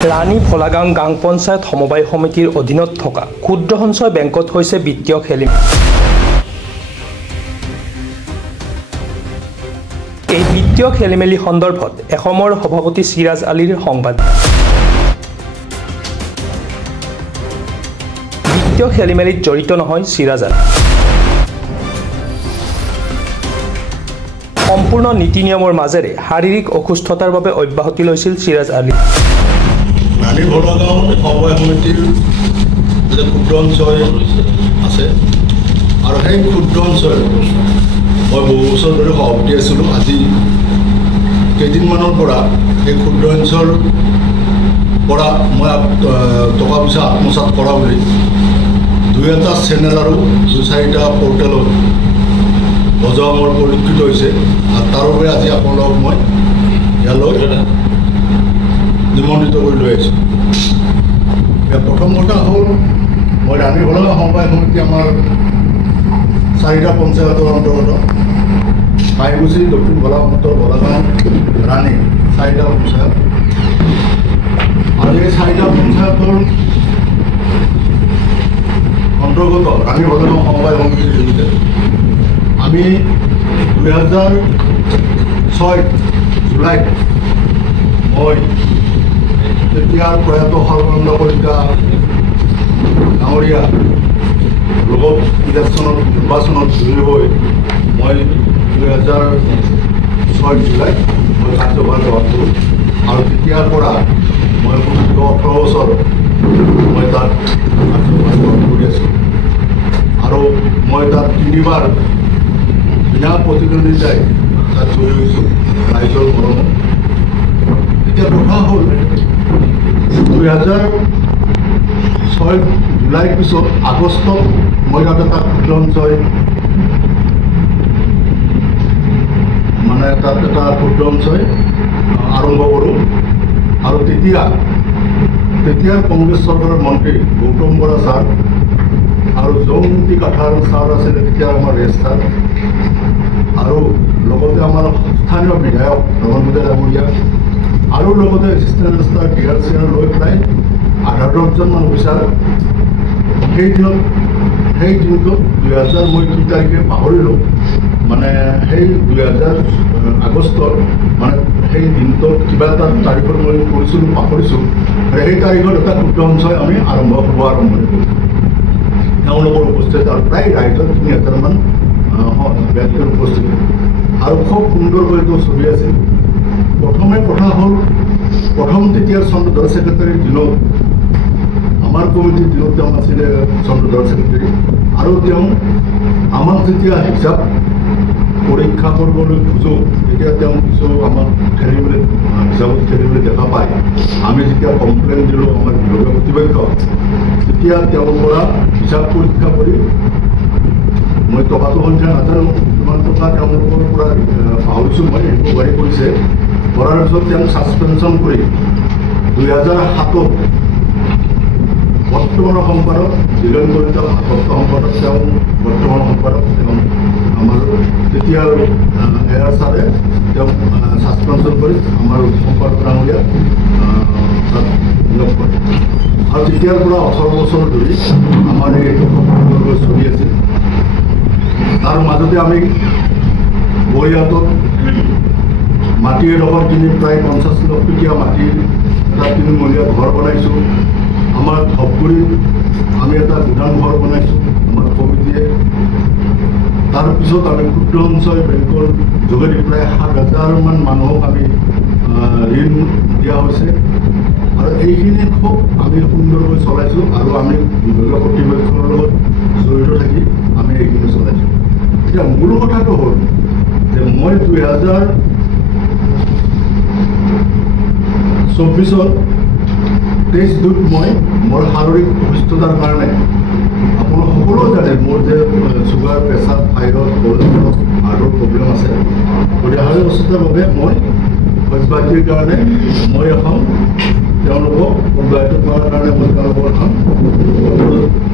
ৰাণী ফলাগাং গাং পঞ্চায়ত সমবায় সমিতিৰ অধীনত থকা ক্ষুদ্ৰ সঞ্চয় বেংকত হৈছে বিত্তীয় খেলিমেলি। এই বিত্তীয় খেলিমেলি সন্দৰ্ভত এসমৰ সভাপতি সিৰাজ আলীৰ সংবাদ। বিত্তীয় খেলিমেলিত জড়িত নহয় সিৰাজ আলী। সম্পূৰ্ণ নীতি নিয়মৰ মাজেৰে শাৰীৰিক অসুস্থতাৰ বাবে অব্যাহতি লৈছিল সিৰাজ আলী। ৰাণী ফলাগাং সমবায় সমিতিৰ যে ক্ষুদ্ৰ সঞ্চয় আছে আৰু সেই ক্ষুদ্ৰ সঞ্চয় মই বহু বছৰ ধৰি সভাপতি আছিলোঁ। আজি কেইদিনমানৰ পৰা এই ক্ষুদ্ৰ সঞ্চয়ৰ পৰা মই টকা পইচা আত্মসাত কৰা বুলি 2-এটা চেনেল আৰু 2-4টা পৰ্টেলত বজোৱা মোৰ পৰিলক্ষিত হৈছে। আৰু তাৰ বাবে আজি আপোনালোকক মই ইয়ালৈ নিমন্ত্ৰিত কৰি লৈ আহিছোঁ। প্ৰথম কথা হ'ল মই ৰাণী ফলাগাং সমবায় সমিতি আমাৰ 4টা পঞ্চায়তৰ অন্তৰ্গত কাইগুচি, দক্ষিণ ভোলা, উত্তৰ ভোলাগাঁও, ৰাণী 4টা পঞ্চায়ত। আৰু এই 4টা পঞ্চায়তৰ অন্তৰ্গত ৰাণী ফলাগাং সমবায় সমিতিৰ জৰিয়তে আমি 2006 জুলাইত মই তেতিয়াৰ প্ৰয়াত সৰ্বানন্দ কলিতা ডাঙৰীয়া লগত ইলেকশ্যনত নিৰ্বাচনত জয়ী হৈ মই 2006 জুলাইত মই কাৰ্যভাৰ গ্ৰহণ কৰোঁ। আৰু তেতিয়াৰ পৰা মই 18 বছৰ মই তাত কাৰ্যভাৰ গ্ৰহণ কৰি আছোঁ। আৰু মই তাত 3বাৰ বিনা প্ৰতিদ্বন্দ্বিতাই তাত জয়ী হৈছোঁ ৰাইজৰ মৰমত। এতিয়া কথা হ'ল 2006 জুলাইৰ পিছত আগষ্টত মই তাত এটা ক্ষুদ্ৰ সঞ্চয় আৰম্ভ কৰোঁ। আৰু তেতিয়াৰ কংগ্ৰেছ চৰকাৰৰ মন্ত্ৰী গৌতম বৰা ছাৰ আৰু জয়মতী কাঠাৰ ছাৰ আছিলে তেতিয়া আমাৰ ৰেজিষ্ট্ৰাৰ, আৰু লগতে আমাৰ স্থানীয় বিধায়ক ৰমনপুৰ ডাঙৰীয়া, আৰু লগতে এছিষ্টেণ্ট ৰেজিষ্ট্ৰাৰ DRCR লৈ প্ৰায় 18-10জন অফিচাৰ সেই দিনটোত 2000 মই কি তাৰিখে পাহৰিলোঁ, মানে সেই 2000 আগষ্টত মানে সেই দিনটোত কিবা এটা তাৰিখত মই কৰিছিলোঁ পাহৰিছোঁ। সেই তাৰিখত এটা ক্ষুদ্ৰ সঞ্চয় আমি আৰম্ভ কৰিলোঁ। তেওঁলোকৰ উপস্থিত আৰু প্ৰায় ৰাইজৰ 3000মান ব্যক্তিৰ উপস্থিতি আৰু খুব সুন্দৰকৈ এইটো চলি আছিল। প্ৰথমে কথা হ'ল তেতিয়াৰ চন্দ্ৰধৰ ছেক্ৰেটাৰীৰ দিনত আমাৰ কমিটিৰ দিনত তেওঁ আছিলে চন্দ্ৰধৰ ছেক্ৰেটাৰী, আৰু তেওঁ আমাক যেতিয়া হিচাপ পৰীক্ষা কৰিবলৈ খোজোঁ তেতিয়া তেওঁ কিছু আমাক হিচাপত খেলিবলৈ দেখা পায়। আমি যেতিয়া কমপ্লেইন দিলোঁ আমাৰ বিভাগীয় কৰ্তৃপক্ষক, তেতিয়া তেওঁৰ পৰা হিচাপ পৰীক্ষা কৰি মই টকাটো সংখ্যা নাজানো, কিমান টকা তেওঁলোকৰ পৰা পাহৰিছোঁ মই, ইনকুৱাৰী কৰিছে। কৰাৰ পিছত তেওঁক ছাছপেনশ্যন কৰি 2007ত বৰ্তমানৰ সম্পাদক জিলন কলিতা সম্পাদক, তেওঁ বৰ্তমানৰ সম্পাদক, তেওঁ আমাৰ তেতিয়াৰ এয়াৰ ছাৰে তেওঁক ছাছপেনশ্যন কৰি আমাৰ সম্পাদক ডাঙৰীয়া তাত নিয়োগ কৰে। আৰু তেতিয়াৰ পৰা 18 বছৰ ধৰি আমাৰ এই চলি আছিল। তাৰ মাজতে আমি বৰিয়াতত মাটি এডোখৰ কিনি প্ৰায় 50 লাখ টকীয়া মাটি এটা তিনিমহলীয়া ঘৰ বনাইছোঁ। আমাৰ ধপগুৰিত আমি এটা গুদাম ঘৰ বনাইছোঁ আমাৰ কমিটিয়ে। তাৰপিছত আমি ক্ষুদ্ৰ সঞ্চয় বেংকৰ যোগেদি প্ৰায় 7,000মান মানুহক আমি ঋণ দিয়া হৈছে। আৰু এইখিনি খুব আমি সুন্দৰকৈ চলাইছোঁ, আৰু আমি বিভাগীয় কৰ্তৃপক্ষৰ লগত জড়িত থাকি আমি এইখিনি চলাইছোঁ। এতিয়া মূল কথাটো হ'ল যে মই 2024 23 জুনত মই মোৰ শাৰীৰিক অসুস্থতাৰ কাৰণে, আপোনালোক সকলোৱে জানে মোৰ যে চুগাৰ, প্ৰেছাৰ, থাইৰয়ড, কলেষ্ট্ৰল, হাৰ্টৰ প্ৰব্লেম আছে। গতিকে শাৰীৰিক অসুস্থতাৰ বাবে মই অব্যাহতিৰ কাৰণে মই এখন তেওঁলোকক অব্যাহতি কৰাৰ কাৰণে মই তেওঁলোকৰ এখন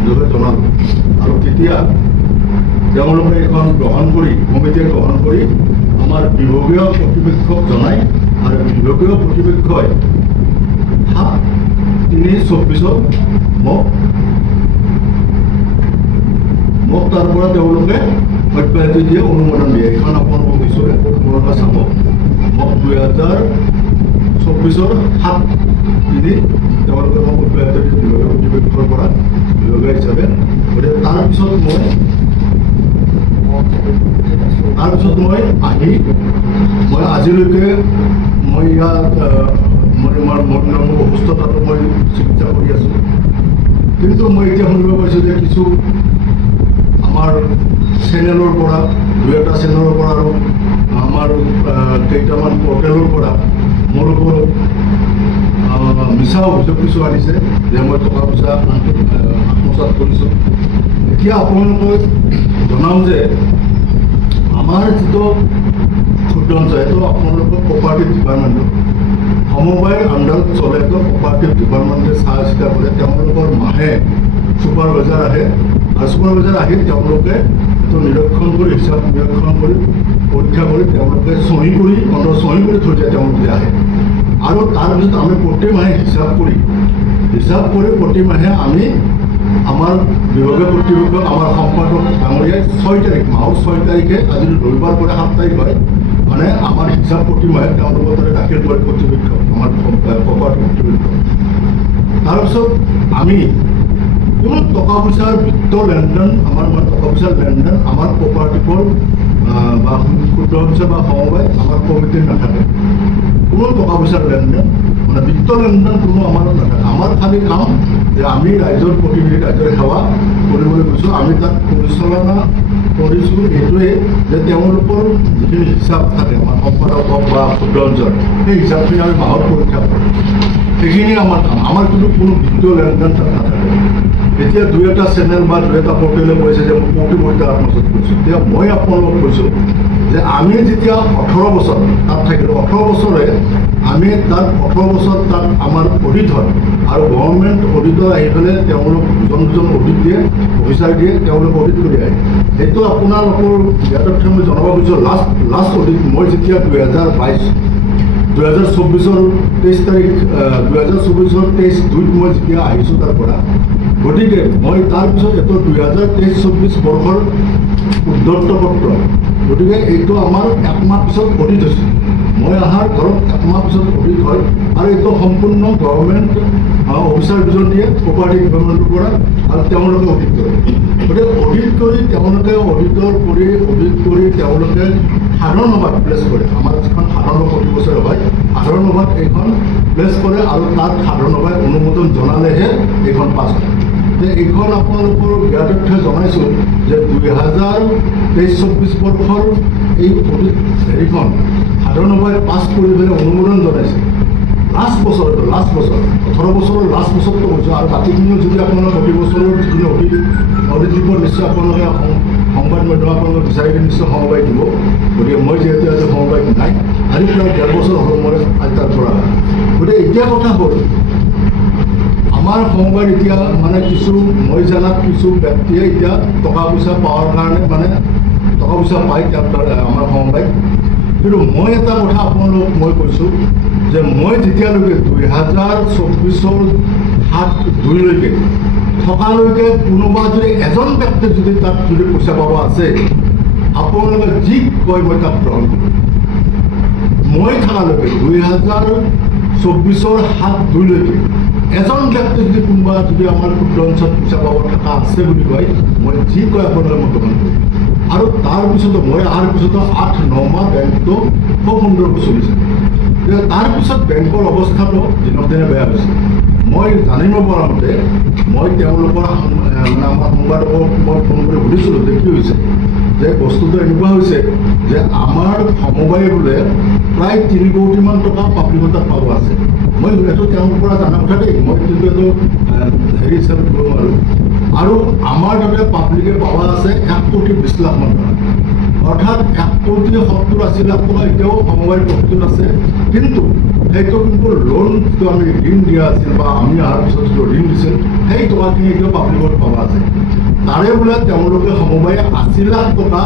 যোগে জনালোঁ। আৰু তেতিয়া তেওঁলোকে এইখন কমিটিয়ে গ্ৰহণ কৰি আমাৰ বিভাগীয় কৰ্তৃপক্ষক জনায়, আৰু বিভাগীয় কৰ্তৃপক্ষই 7/3/24 মোক তাৰ পৰা তেওঁলোকে অব্যাহতি দিয়ে, অনুমোদন দিয়ে। এইখন আপোনালোকক দিছোঁ, আপোনালোকে চাব। মোক 2024 7/3 তেওঁলোকে মোক অব্যাহতি দিয়ে বিভাগীয় কৰ্তৃপক্ষৰ পৰা বিভাগীয় হিচাপে। গতিকে তাৰপিছত মই আহি আজিলৈকে মই ইয়াত মোৰ অসুস্থতাটো মই চিকিৎসা কৰি আছোঁ। কিন্তু মই এতিয়া শুনিব পাইছোঁ যে কিছু আমাৰ চেনেলৰ পৰা, 2-এটা চেনেলৰ পৰা আৰু আমাৰ কেইটামান পৰ্টেলৰ পৰা মোৰ ওপৰত মিছা অভিযোগ কিছু আনিছে যে মই টকা পইচা আত্মসাৎ কৰিছোঁ। এতিয়া আপোনালোকক জনাম যে আমাৰ যিটো ক্ষুদ্ৰ অঞ্চল, এইটো আপোনালোকৰ কোঅপাৰেটিভ ডিপাৰ্টমেণ্ট, সমবায়ৰ আণ্ডাৰত চলে। কোঅপাৰেটিভ ডিপাৰ্টমেণ্টে চাই চিতা কৰে। তেওঁলোকৰ মাহে ছুপাৰভাইজাৰ আহে, আৰু ছুপাৰভাইজাৰ আহি তেওঁলোকে এইটো নিৰীক্ষণ কৰি, হিচাপ নিৰীক্ষণ কৰি, পৰীক্ষা কৰি তেওঁলোকে চহী কৰি থৈ যায়। তেওঁলোকে আহে আৰু তাৰপিছত আমি প্ৰতি মাহে হিচাপ কৰি প্ৰতি মাহে আমি আমাৰ বিভাগীয় কৰ্তৃপক্ষ, আমাৰ সম্পাদক ডাঙৰীয়াই 6 তাৰিখ, মাহৰ 6 তাৰিখে, আজি ৰবিবাৰ পৰা 7 তাৰিখ হয়, মানে আমাৰ হিচাপ প্ৰতি মাহে তেওঁলোকৰ তাতে দাখিল কৰে কৰ্তৃপক্ষ, আমাৰ কোঅপাৰেটিভ কৰ্তৃপক্ষ। তাৰপিছত আমি কোনো টকা পইচাৰ বিত্ত লেনদেন, আমাৰ টকা পইচাৰ লেনদেন আমাৰ কোঅপাৰেটিভৰ বা ক্ষুদ্ৰ অঞ্চল বা সমবায় আমাৰ কমিটিৰ নাথাকে। কোনো টকা পইচাৰ লেনদেন, মানে বিত্ত লেনদেন কোনো আমাৰ নাথাকে। আমাৰ খালী কাম যে আমি ৰাইজৰ প্ৰতিনিধি, ৰাইজৰ সেৱা কৰিবলৈ গৈছোঁ। আমি তাত পৰিচালনা কৰিছোঁ এইটোৱে যে তেওঁলোকৰ যিখিনি হিচাপ থাকে, আমাৰ সম্পাদক হওক বা ক্ষুদ্ৰ অঞ্চল, সেই হিচাপখিনি আমি মাহত পৰীক্ষা কৰোঁ। সেইখিনি আমাৰ কাম। আমাৰ কিন্তু কোনো বিত্তীয় লেনদেন তাত নাথাকে। এতিয়া 2-এটা চেনেল বা 2-এটা পৰ্টেলে কৈছে যে মই প্ৰতিবৰ্ষতে আত্মসাৎ কৰিছোঁ। এতিয়া মই আপোনালোকক কৈছোঁ যে আমি যেতিয়া 18 বছৰ তাত থাকিলোঁ, 18 বছৰে আমি তাত 18 বছৰ তাত আমাৰ অডিট হয়, আৰু গভৰ্ণমেণ্ট অডিটৰ আহি পেলাই তেওঁলোক দুজন অডিট দিয়ে, অফিচাৰ দিয়ে, তেওঁলোকে অডিট কৰি আহে। সেইটো আপোনালোকৰ ইয়াত মই জনাব খুজিছোঁ, লাষ্ট অডিট মই যেতিয়া 2024 23 তাৰিখ 2024 23/2 মই যেতিয়া আহিছোঁ তাৰ পৰা, গতিকে মই তাৰপিছত এইটো 2023-24 বৰ্ষৰ উদ্ধৃত পত্ৰ, গতিকে এইটো আমাৰ 1 মাহ পিছত অডিট হৈছে। মই অহাৰ ঘৰত 1 মাহ পিছত অডিট হয়, আৰু এইটো সম্পূৰ্ণ গভৰ্ণমেণ্ট অফিচাৰ দুজন দিয়ে কোঅপাৰেটিভ ডিপাৰ্টমেণ্টৰ পৰা, আৰু তেওঁলোকে অডিট কৰে। গতিকে অডিট কৰি তেওঁলোকে তেওঁলোকে সাধাৰণ সভাত প্লেচ কৰে। আমাৰ যিখন সাধাৰণ সভা প্ৰতি বছৰে হয়, সাধাৰণ সভাত এইখন প্লেচ কৰে, আৰু তাত সাধাৰণ সভাই অনুমোদন জনালেহে এইখন পাছ হয়। এইখন আপোনালোকৰ জ্ঞাত তথ্য জনাইছোঁ যে 2023-24 বৰ্ষৰ এই অডিট হেৰিখন সাধাৰণ সভাই পাছ কৰি পেলাই অনুমোদন জনাইছে। লাষ্ট বছৰ 18 বছৰৰ লাষ্ট বছৰটো কৈছোঁ, আৰু বাকীখিনিও যদি আপোনালোকে প্ৰতি বছৰৰ যিখিনি অডিট ৰিপৰ্ট নিশ্চয় আপোনালোকে সংবাদ মাধ্যম আপোনালোকে বিচাৰিলে নিশ্চয় সমবায় দিব। গতিকে মই যিহেতু আজি সমবায় নাই, আজি প্ৰায় 1.5 বছৰ হ'ব মই আজি তাৰ পৰা। গতিকে এতিয়া কথা হ'ল, আমাৰ সমবায়ত এতিয়া মানে মই জানাত কিছু ব্যক্তিয়ে এতিয়া টকা পইচা পোৱাৰ কাৰণে মানে টকা পইচা পায় আমাৰ সমবায়ত। কিন্তু মই এটা কথা আপোনালোকক মই কৈছোঁ যে মই যেতিয়ালৈকে 2024 7/2 থকালৈকে কোনোবা যদি এজন ব্যক্তি যদি তাত যদি পইচা পাব আছে, আপোনালোকে যি কয় মই তাত গ্ৰহণ কৰোঁ। মই থকালৈকে 2024 7/2 এজন ব্যক্তি যদি কোনোবা যদি আমাৰ ক্ষুদ্ৰ অঞ্চলত পইচা পাব থকা আছে বুলি কয়, মই যি কয় আপোনালোকে মই গ্ৰহণ কৰোঁ। আৰু তাৰপিছতো মই অহাৰ পিছতো 8-9 মাহ বেংকটো খুব সুন্দৰকৈ চলিছে। তাৰপিছত বেংকৰ অৱস্থাটো দিনক দিনে বেয়া হৈছে। মই জানিব পৰা মতে মই তেওঁলোকৰ আমাৰ সংবাদকক মই ফোন কৰি সুধিছিলোঁ যে কি হৈছে, যে বস্তুটো এনেকুৱা হৈছে যে আমাৰ সমবায়ে বোলে প্ৰায় 3 কোটিমান টকা পাব্লিকৰ তাত পাব আছে। মই এইটো তেওঁলোকৰ পৰা জনা কথা দেই, মই কিন্তু এইটো হেৰি হিচাপে ক'ব নোৱাৰোঁ। আৰু আমাৰ তাতে পাব্লিকে পাব আছে 1,20,00,000 মান টকা, অৰ্থাৎ 1,70,80,00,000 টকা এতিয়াও সমবায়ৰ প্ৰফিটত আছে। কিন্তু সেইটো কিন্তু লোন যিটো আমি ঋণ দিয়া আছিল বা আমি অহাৰ পিছত যিটো ঋণ দিছিল, সেই টকাখিনি এতিয়াও পাব্লিকত পাব আছে। তাৰে বোলে তেওঁলোকে সমবায়ে 80,00,000 টকা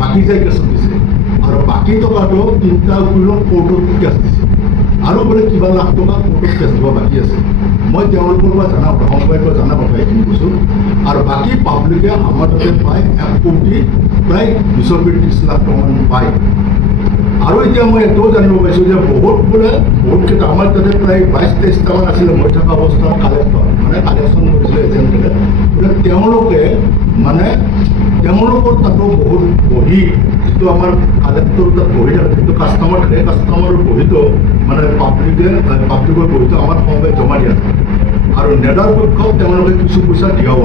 বাকী যাই কেছত দিছে, আৰু বাকী টকাটো 3টা উকিলৰ কোৰ্টত কেছ দিছে। আৰু বোলে কিবা লাখ টকা কোৰ্টত কেছ দিব বাকী আছে। মই তেওঁলোকৰ পৰা জানা কথা, সমবায়ৰ পৰা জানা কথা এইখিনি কৈছোঁ। আৰু বাকী পাব্লিকে আমাৰ তাতে পায় 1 কোটি প্ৰায় 20-30 লাখ টকামান পায়। আৰু এতিয়া মই এইটোও জানিব পাৰিছোঁ যে বহুতকেইটা আমাৰ তাতে প্ৰায় 22-23টামান আছিলে মই থকা অৱস্থাত কালেক্টৰ, মানে কালেকশ্যন কৰিছিলে এজেণ্টে। গতিকে তেওঁলোকৰ তাতো বহুত বহি, যিটো আমাৰ কালেক্টৰ তাত বহি থাকে, যিটো কাষ্টমাৰ থাকে, কাষ্টমাৰৰ বহিটো মানে পাব্লিকৰ বহিটো আমাৰ সমবায়ত জমা দিয়া থাকে। আৰু নেডাৰ পক্ষক তেওঁলোকে কিছু পইচা দিয়াব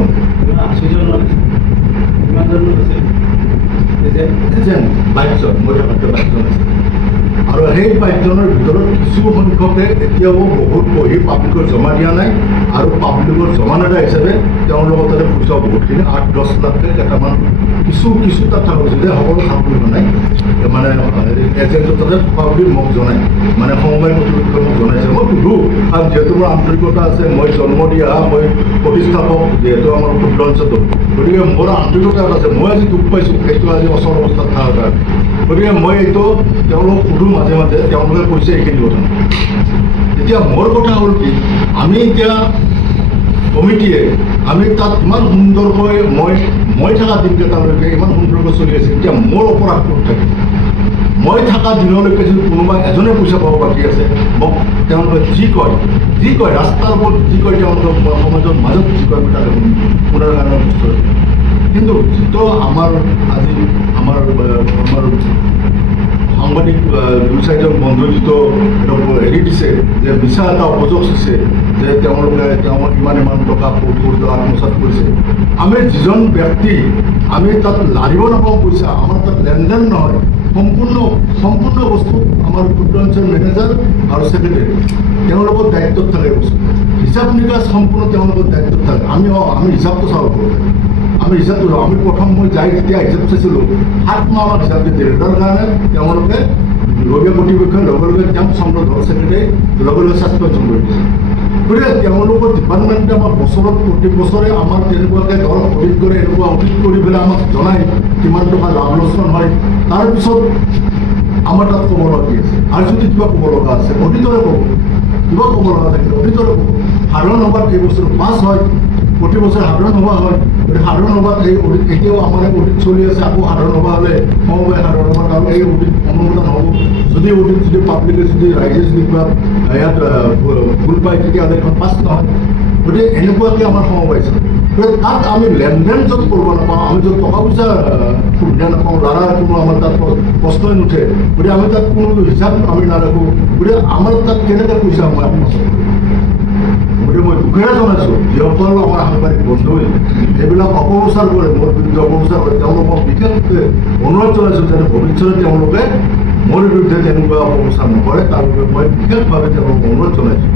এজেণ্ট 22জন, মই থকাতে 22জন আছে। আৰু সেই 22জনৰ ভিতৰত কিছু সংখ্যকে এতিয়াও বহুত বহি পাব্লিকৰ জমা দিয়া নাই। আৰু পাব্লিকৰ জমানদা হিচাপে তেওঁলোকৰ তাতে পইচা বহুতখিনি 8-10 লাখকে কেইটামান কিছু তাত থকা হৈছিল যে সকলো কাম কৰিব নাই, মানে এজেণ্টৰ তাতে থকা বুলি মোক জনায়, মানে সমবায় কৰ্তৃপক্ষই মোক জনাইছে। মই সুধোঁ, কাৰণ যিহেতু মোৰ আন্তৰিকতা আছে, মই জন্ম দিয়া, মই প্ৰতিষ্ঠাপক যিহেতু আমাৰ ক্ষুদ্ৰ অঞ্চলটো, গতিকে মোৰ আন্তৰিকতা আছে। মই আজি দুখ পাইছোঁ সেইটো আজি অচল অৱস্থাত থকাৰ কাৰণে। গতিকে মই এইটো তেওঁলোকক সুধোঁ মাজে মাজে, তেওঁলোকে কৈছে এইখিনি কথা। এতিয়া মোৰ কথা হ'ল কি, আমি এতিয়া কমিটিয়ে আমি তাত ইমান সুন্দৰকৈ মই থকা দিনকেইটালৈকে ইমান সুন্দৰকৈ চলি আছে। এতিয়া মোৰ অপৰাধ ক'ত থাকে? মই থকা দিনলৈকে যদি কোনোবা এজনে পইচা পাব বাকী আছে, মোক তেওঁলোকে যি কয় ৰাস্তাৰ ওপৰত যি কয়, তেওঁলোকক সমাজৰ মাজত যি কয় তাকে শুনাৰ কাৰণে বস্তু আছে। কিন্তু যিটো আমাৰ আজি আমাৰ সাংবাদিক 2-4জন বন্ধু যিটো হেৰি দিছে যে মিছা এটা অভিযোগ দিছে যে তেওঁলোকে ইমান টকা আত্মসাৎ কৰিছে। আমি যিজন ব্যক্তি আমি তাত লাৰিব নাপাওঁ পইচা, আমাৰ তাত লেনদেন নহয়, সম্পূৰ্ণ বস্তু আমাৰ ক্ষুদ্ৰ অঞ্চল মেনেজাৰ আৰু ছেক্ৰেটাৰী তেওঁলোকৰ দায়িত্বত থাকে। বস্তু হিচাপ নিকাচ সম্পূৰ্ণ তেওঁলোকৰ দায়িত্বত থাকে। আমি হিচাপটো চাব পাৰোঁ, আমি প্ৰথম মই যাই যেতিয়া হিচাপ চাইছিলোঁ 7 মাহ আমাক হিচাপ দিছিলে। তাৰ কাৰণে তেওঁলোকে বিভাগীয় কৰ্তৃপক্ষই লগে তেওঁক চন্দ্ৰধৰ ছেক্ৰেটাৰী লগে ছাছপেনশ্যন কৰি দিছে। গতিকে তেওঁলোকৰ ডিপাৰ্টমেণ্টে আমাক বছৰত প্ৰতি বছৰে আমাক তেনেকুৱাকৈ ধৰক অডিট কৰে, এনেকুৱা অডিট কৰি পেলাই আমাক জনায় কিমান টকা লাভ লোকচান হয়। তাৰপিছত আমাৰ তাত ক'ব লগা কি আছে, আৰু যদি কিবা ক'ব লগা আছে অডিটৰে ক'ব, কিবা ক'ব লগা থাকিলে অডিটৰে ক'ব। সাধাৰণ সভাত এই বস্তুটো পাছ হয়, প্ৰতি বছৰে সাধাৰণ সভা হয়। গতিকে সাধাৰণ সভাত এই অডিট এতিয়াও আমাৰ অডিট চলি আছে। আকৌ সাধাৰণ সভা হ'লে সমবায় সাধাৰণ সভাত আৰু এই অডিট অনুমোদন হ'ব। যদি পাব্লিকে ৰাইজে কিবা ইয়াত ভুল পায় তেতিয়াহ'লে এখন পাছ নহয়। গতিকে এনেকুৱাকৈ আমাৰ সমবায় আছে। তাত আমি লেনদেন য'ত কৰিব নাপাওঁ, আমি য'ত টকা পইচা সুবিধা নাপাওঁ, লাৰাৰ কোনো আমাৰ তাত প্ৰশ্নই নুঠে। গতিকে আমি তাত কোনো হিচাপ আমি নাৰাখোঁ। গতিকে আমাৰ তাত কেনেকৈ পইচা মই আপোনাক গতিকে মই দুখেৰে জনাইছোঁ যিসকল আমাৰ সাংবাদিক বন্ধুৱে এইবিলাক অপপ্ৰচাৰ কৰে, মোৰ বিৰুদ্ধে অপপ্ৰচাৰ কৰে, তেওঁলোকক বিশেষকৈ অনুৰোধ জনাইছোঁ যাতে ভৱিষ্যতে তেওঁলোকে মোৰ বিৰুদ্ধে তেনেকুৱা অপপ্ৰচাৰ নকৰে। তাৰ বাবে মই বিশেষভাৱে তেওঁলোকক অনুৰোধ জনাইছোঁ।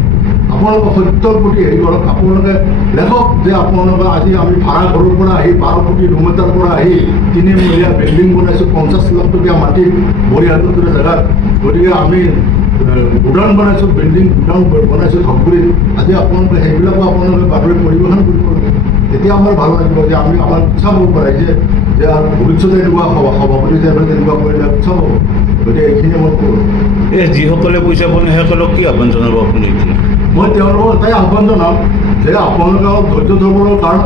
আপোনালোকে সত্যৰ প্ৰতি হেৰি কৰক, আপোনালোকে লেখক যে আপোনালোকে আজি আমি ভাড়া ঘৰৰ পৰা আহি 12 কোটি ৰুম এটাৰ পৰা আহি 3 মহলীয়া বিল্ডিং বনাইছোঁ, 50 লাখ টকীয়া মাটি বৰিয়ালটোৰ দৰে জেগাত। গতিকে আমি গোডাউন বনাইছোঁ, বিল্ডিং গোডাউন বনাইছোঁ ধবগুৰিত। আজি আপোনালোকে সেইবিলাকো আপোনালোকে বাতৰি পৰিৱেশন কৰিব লাগে। তেতিয়া আমাৰ ভাল লাগিব যে আমি আমাৰ ইচ্ছা হ'ব পাৰে যে ভৱিষ্যতে এনেকুৱা সভাপতি যে তেনেকুৱা কৰিলে ইচ্ছা হ'ব। গতিকে এইখিনি মই কৰোঁ। এই যিসকলে পইচা পোৱা নাই সেইসকলক কি আহ্বান জনাব আপুনি? মই তেওঁলোকক এটাই আহ্বান জনাম যে আপোনালোকে ধৈৰ্য ধৰিব, কাৰণ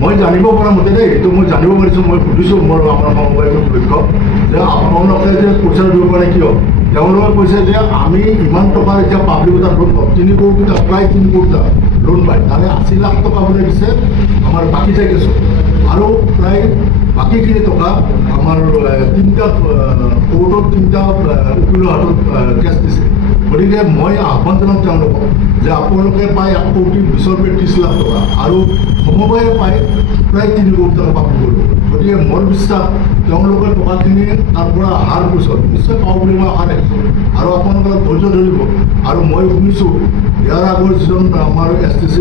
মই জানিব পৰা মতে দেই, এইটো মই জানিব পাৰিছোঁ, মই সুধিছোঁ আমাৰ সমবায় কৰ্তৃপক্ষক যে আপোনালোকে যে পইচা দিব পাৰে কিয়। তেওঁলোকে কৈছে যে আমি ইমান টকা এতিয়া পাব্লিকতাত লোন পাওঁ, 3 কোটি প্ৰায় 3 কোটি লোন পায়, তাৰে 80 লাখ টকা বোলে দিছে আমাৰ বাকী যায় কেছত, আৰু প্ৰায় বাকীখিনি টকা আমাৰ 3টা কোৰ্টত 3টা উকিলৰ হাতত কেছ দিছে। গতিকে মই আহ্বান জনাম তেওঁলোকক যে আপোনালোকে পায় 1 কোটি 20-30 লাখ টকা, আৰু সমবায়ে পায় প্ৰায় 3 কোটি টকা পাব কৰিব। গতিকে মোৰ বিশ্বাস তেওঁলোকে টকাখিনি তাৰ পৰা অহাৰ পিছত নিশ্চয় পাব বুলি মই আশা ৰাখিছোঁ। আৰু আপোনালোকে ধৈৰ্য ধৰিব। আৰু মই শুনিছোঁ ইয়াৰ আগৰ যিজন আমাৰ STC,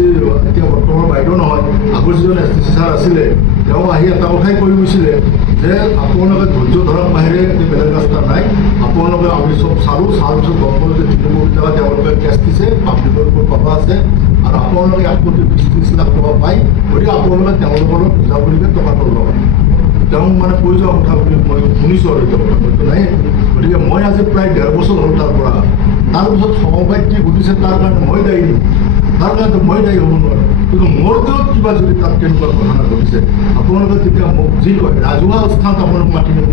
এতিয়া বৰ্তমান বাইদেউ নহয়, আগৰ যিজন STC ছাৰ আছিলে, তেওঁ আহি এটা কথাই কৈ গৈছিলে যে আপোনালোকে ধৈৰ্য ধৰাৰ বাহিৰে বেলেগ ৰাস্তা নাই। আপোনালোকে আমি চব চালোঁ, চোৱাৰ পিছত গম পালোঁ যে 3 কোটি টকা তেওঁলোকে কেছ দিছে, পাব্লিকৰ ওপৰত কথা আছে, আৰু আপোনালোকে 1 কোটি 20-30 লাখ টকা পায়। গতিকে আপোনালোকে তেওঁলোকৰ বুজাবুজিকৈ টকাটো লগায়। তেওঁ মানে কৈ যোৱা কথা বুলি মই শুনিছোঁ আৰু এতিয়া কথাটো নাই গতিকে মই আজি প্ৰায় 1.5 বছৰ হ'ল তাৰ পৰা তাৰপিছত সমবায়ত কি ঘটিছে তাৰ কাৰণে মই দায়ী তাৰ কাৰণে মই দায়ী হ'ব নোৱাৰোঁ কিন্তু মোৰ দেহত কিবা যদি তাত তেনেকুৱা ঘটনা ঘটিছে আপোনালোকে তেতিয়া মোক যি কয় ৰাজহুৱা স্থানত আপোনালোক মাতি নিব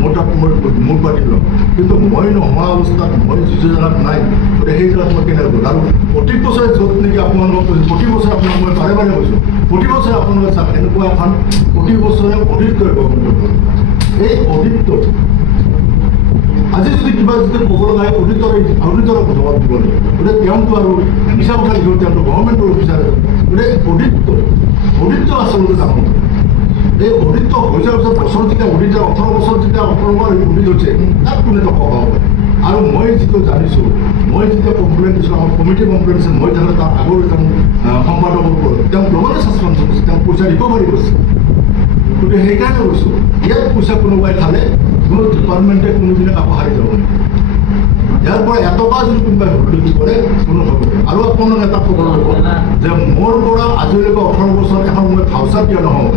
মোৰ তাত মই মোৰ পাতি লওঁ কিন্তু মই নোহোৱা অৱস্থাত মই যিটো জেগাত নাই গতিকে সেই জেগাত মই কেনেকৈ গ'ল আৰু প্ৰতি বছৰে য'ত নেকি আপোনালোকক কৈছোঁ প্ৰতি বছৰে আপোনাক মই বাৰে বাৰে কৈছোঁ প্ৰতি বছৰে আপোনালোকে চাওক এনেকুৱা এখন প্ৰতি বছৰে অডিট কৰে গভৰ্ণমেণ্টৰ এই অডিটটো আজি যদি কিবা যদি ক'ব লগা হয় অডিটৰক জবাব দিব লাগে গতিকে তেওঁতো আৰু মিছা কথা লিখিব তেওঁতো গভৰ্ণমেণ্টৰ অফিচাৰ গতিকে অডিটটো আচলতে ডাঙৰ এই অডিটটো হৈ যোৱাৰ পিছত বছৰ যেতিয়া অডিট 18 বছৰ যেতিয়া 18বাৰ অডিট হৈছে তাত কোনেতো ক'ব পাৰে আৰু মই যিটো জানিছোঁ মই যেতিয়া কমপ্লেইন দিছোঁ আমাৰ কমিটি কমপ্লেইন দিছে মই তেনেহ'লে তাৰ আগৰ এজন সম্পাদকৰ ওপৰত তেওঁ লগতে ছাছপেনশ্যন কৰিছে তেওঁ পইচা ৰিকভাৰী কৰিছে গতিকে সেইকাৰণে কৈছোঁ ইয়াত পইচা কোনোবাই খালে কোনো ডিপাৰ্টমেণ্টে কোনোদিনে কাকো হাৰি যাব নোৱাৰে ইয়াৰ পৰা এটকা যদি কোনোবাই হলদি কৰে কোনো হ'ব আৰু আপোনালোকে এটা খবৰ ল'ব যে মোৰ পৰা আজিলৈকে 18 বছৰ এখন মই ভাউচাৰ দিয়া নহওঁ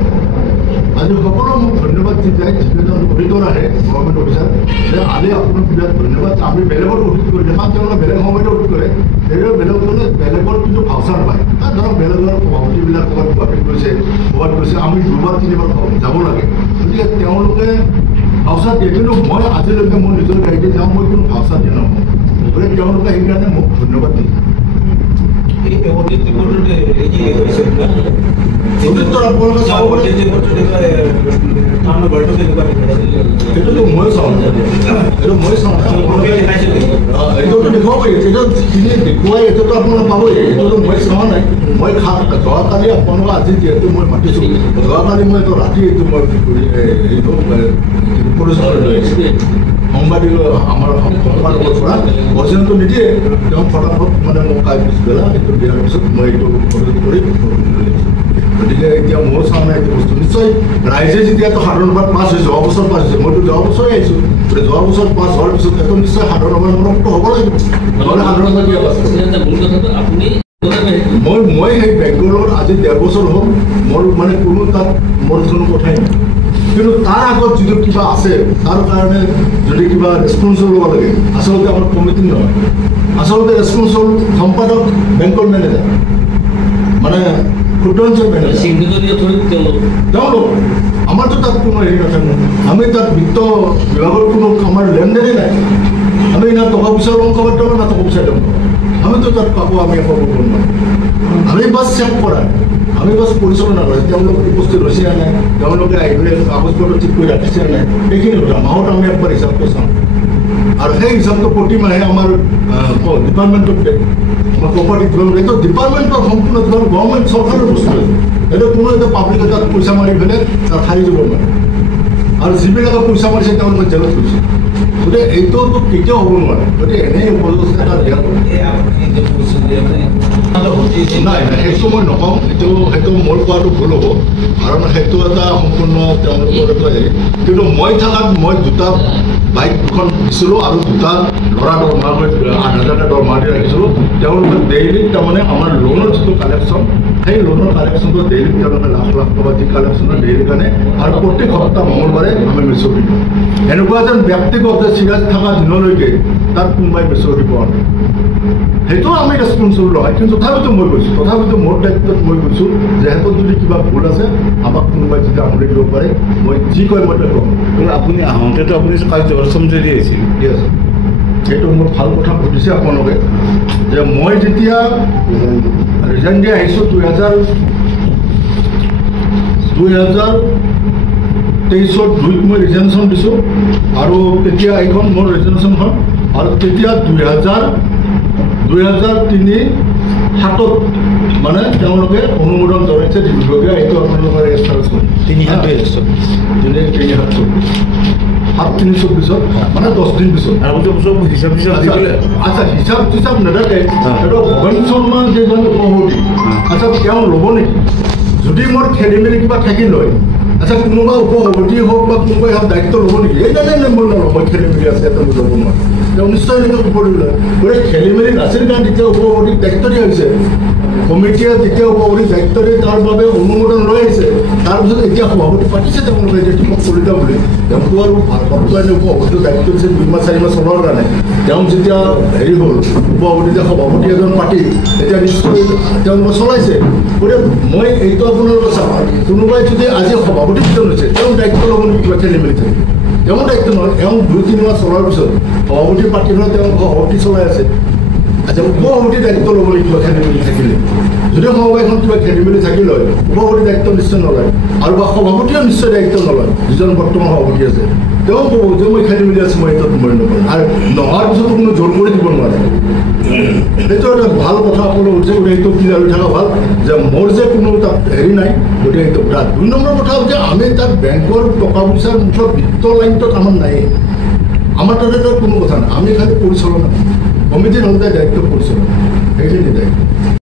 আজি সকলো মোক ধন্যবাদ দি যায় যিকেইজন অডিটৰ আহে গভৰ্ণমেণ্ট অফিচাৰ যে আজি আপোনাক বিৰাট ধন্যবাদ আমি বেলেগত অডিট কৰি দেখাম তেওঁলোকে বেলেগ সময়তে অডিট কৰে সেইদৰে বেলেগ হ'লে বেলেগৰ কিন্তু ভাউচাৰ পায় ধৰক বেলেগৰ সভাপতিবিলাক ক'ৰবাত গুৱাহাটীত গৈছে আমি 2বাৰ 3বাৰ যাব লাগে গতিকে তেওঁলোকে ভাউচাৰ দিয়ে কিন্তু মই আজিলৈকে মোৰ নিজৰ গাড়ীতে যাওঁ মই কোনো ভাউচাৰ দিয়া নহওঁ গতিকে তেওঁলোকে সেইকাৰণে মোক ধন্যবাদ দিয়ে এইটোতো মই চাওঁ এইটো মই চাওঁ এইটোতো দেখুৱাব পাৰি এইটো যিখিনি দেখুৱাই এইটোতো আপোনালোকে পাবই এইটোতো মই চোৱা নাই মই যোৱাকালি আপোনালোকক আজি যিহেতু মই মাতিছোঁ যোৱাকালি মই এইটো ৰাতি এইটো মই এইটো পৰিচালনা লৈ আহিছোঁ সাংবাদিক আমাৰ সম্পাদকৰ পৰা অৰিজিনেলটো নিদিয়ে তেওঁ ফটাফট মানে মোক কাই পিছবেলা এইটো দিয়াৰ পিছত মই এইটো অনুৰোধ কৰি গতিকে এতিয়া মোৰ চাওনে এইটো বস্তু নিশ্চয় ৰাইজে যেতিয়াতো সাধাৰণ সভাত পাছ হৈছে যোৱা বছৰ পাছ হৈছে মইতো যোৱা বছৰে আহিছোঁ গতিকে যোৱা বছৰ পাছ হোৱাৰ পিছত এইটো নিশ্চয় সাধাৰণ সভাৰ মনতো হ'ব লাগিব নহ'লে সাধাৰণ সভা কি মই সেই বেংগলোৰত আজি 1.5 বছৰ হ'ল মোৰ মানে কোনো তাত মোৰ কোনো কথাই নাই কিন্তু তাৰ আগত যিটো কিবা আছে তাৰ কাৰণে যদি কিবা ৰেছপন্সিবল ল'ব লাগে আচলতে আমাৰ কমিটি নহয় আচলতে ৰেছপন্সিবল সম্পাদক বেংকৰ মেনেজাৰ মানে ক্ষুদ্ৰ অঞ্চল মেনেজাৰ তেওঁলোক আমাৰতো তাত কোনো হেৰি নাথাকে আমি তাত বিত্ত বিভাগৰ কোনো আমাৰ লেনদেনেই নাই আমি না টকা পইচাৰ অংশ পাত্ৰ না টকা পইচাৰ অংশ আমিতো তাত কাকো আমি একো কৰিব নোৱাৰোঁ আমি বাছ চেক কৰা আমি বাছ পৰিচালনা কৰে তেওঁলোকে উপস্থিত হৈছে নে নাই তেওঁলোকে আহি কাগজ পত্ৰ ঠিক কৰি ৰাখিছে নে নাই সেইখিনি কথা মাহত আমি একবাৰ হিচাপটো চাওঁ আৰু সেই হিচাপটো প্ৰতি মাহে আমাৰ ডিপাৰ্টমেণ্টত আমাৰ প্ৰপাৰ্টি ডিপাৰ্টমেণ্ট এইটো ডিপাৰ্টমেণ্টৰ সম্পূৰ্ণ গভৰ্ণমেণ্ট চৰকাৰৰ বস্তু এইটো কোনো এটা পাব্লিকে তাত পইচা মাৰি পেলাই তাত সাৰি যাব নোৱাৰে আৰু যিবিলাকে পইচা মাৰিছে তেওঁলোকে জেলত গৈছে গতিকে এইটোতো কেতিয়াও হ'ব নোৱাৰে গতিকে এনেই উপযুক্ত এটা দিয়াটো নাই নাই সেইটো মই নকওঁ সেইটো মোৰ কোৱাটো ভুল হ'ব কাৰণ সেইটো এটা সম্পূৰ্ণ তেওঁলোকৰ এটা হেৰি কিন্তু মই থকাত মই 2টা বাইক দুখন দিছিলোঁ আৰু 2টা ল'ৰা দৰমহা মই 8,000 দৰমহা দি ৰাখিছিলোঁ তেওঁলোকে ডেইলি তাৰমানে আমাৰ লোনৰ যিটো কালেকশ্যন সেই লোনৰ কালেকশ্যনটো ডেইলি তেওঁলোকে লাখ লাখ টকা যি কালেকশ্যনৰ ডেইলি কাৰণে আৰু প্ৰত্যেক সপ্তাহ মঙলবাৰে আমি মেচুৰি দিওঁ এনেকুৱা এজন ব্যক্তিগত চিৰিয়াছ থকা দিনলৈকে তাত কোনোবাই মেচুৰি পোৱা নাই সেইটো আমি ৰেছপন্সিবল নহয় কিন্তু তথাপিতো মই কৈছোঁ তথাপিতো মোৰ দায়িত্বত মই কৈছোঁ যে সিহঁতৰ যদি কিবা ভুল আছে আমাক কোনোবাই যেতিয়া আমৰি দিব পাৰে মই যি কয় মই ক'ম কিন্তু আপুনি আহোঁতেতো আপুনি কাৰ্যকৰ্ম যদি আহিছিল ঠিক আছে সেইটো মোৰ ভাল কথা সুধিছে আপোনালোকে যে মই যেতিয়া ৰিজাইন দি আহিছোঁ 2023 মই ৰিজাইনেশ্যন দিছোঁ আৰু তেতিয়া এইখন মোৰ ৰিজাইনেশ্যনখন আৰু তেতিয়া 2003-7 মানে তেওঁলোকে অনুমোদন জনাইছে বিভাগীয় এইটো আপোনালোকৰ ৰেজিষ্টাৰেশ্যন 3-7-324 মানে 10 দিন পিছত হিচাপ আচ্ছা হিচাপ নেথাকে সেইটো ভৱেন শৰ্মা যিজন সভাপতি আচ্ছা তেওঁ ল'ব নেকি যদি মোৰ খেলি মেলি কিবা থাকিল হয় আচ্ছা কোনোবা উপসভাপতি হওক বা কোনোবাই হওক দায়িত্ব ল'ব নেকি এই জানে মই নল'ব মই খেলি মেলি আছে এটা মই ল'ব নোৱাৰোঁ তেওঁ নিশ্চয় এনেকৈ উপৰি লয় গতিকে খেলি মেলি নাছিল কাৰণ যেতিয়া উপসভাপতিক দায়িত্ব দিয়া হৈছে কমিটিয়ে যেতিয়া উপসভাপতিক দায়িত্ব দিয়ে তাৰ বাবে অনুমোদন লৈ আহিছে তাৰপিছত এতিয়া সভাপতি পাতিছে তেওঁলোকে এতিয়া তোমাক কৰি দিয়া বুলি তেওঁকো আৰু ভাৰতবৰ্ষৰ সভাপতিৰ দায়িত্ব দিছে 2 মাহ 4 মাহ চলোৱাৰ কাৰণে তেওঁ যেতিয়া হেৰি হ'ল সভাপতি যে সভাপতি এজন পাতি এতিয়া নিশ্চয় তেওঁলোকে চলাইছে গতিকে মই এইটো আপোনালোকে চাওঁ কোনোবাই যদি আজি সভাপতি কিয় লৈছে তেওঁ দায়িত্ব ল'ব নেকি কিবা খেলি মেলি থাকে তেওঁৰ দায়িত্ব নহয় তেওঁ 2-3 মাহ চলোৱাৰ পিছত সভাপতি পাতি পেলাই তেওঁ সভাপতি চলাই আছে আচ্ছা উপসভাপতি দায়িত্ব ল'ব লাগিব কিবা খেলি মেলি থাকিলে যদি সমবায়খন কিবা খেলি মেলি থাকিল হয় উপসভাপতি দায়িত্ব নিশ্চয় নলয় আৰু বা সভাপতিও নিশ্চয় দায়িত্ব নলয় যিজন বৰ্তমান সভাপতি আছে তেওঁ ক'ব যে মই খেলি মেলি আছোঁ মই এইটোত মই নকৰোঁ আৰু নোহোৱাৰ পিছতো কোনো জোৰ কৰি দিব নোৱাৰে সেইটো এটা ভাল কথা আপোনালোকে উঠিছে গতিকে এইটো ক্লিয়াৰ হৈ থকা ভাল যে মোৰ যে কোনো তাত হেৰি নাই গতিকে এইটো তাত 2 নম্বৰ কথা হ'ল যে আমি তাত বেংকৰ টকা পইচাৰ মুঠৰ বিত্ত লাইনটোত আমাৰ নাই আমাৰ তাতে কোনো কথা নাই আমি খালি পৰিচালনা কমিটিৰ হ'ল দায়িত্ব পৰিচালনা সেইখিনি দায়িত্ব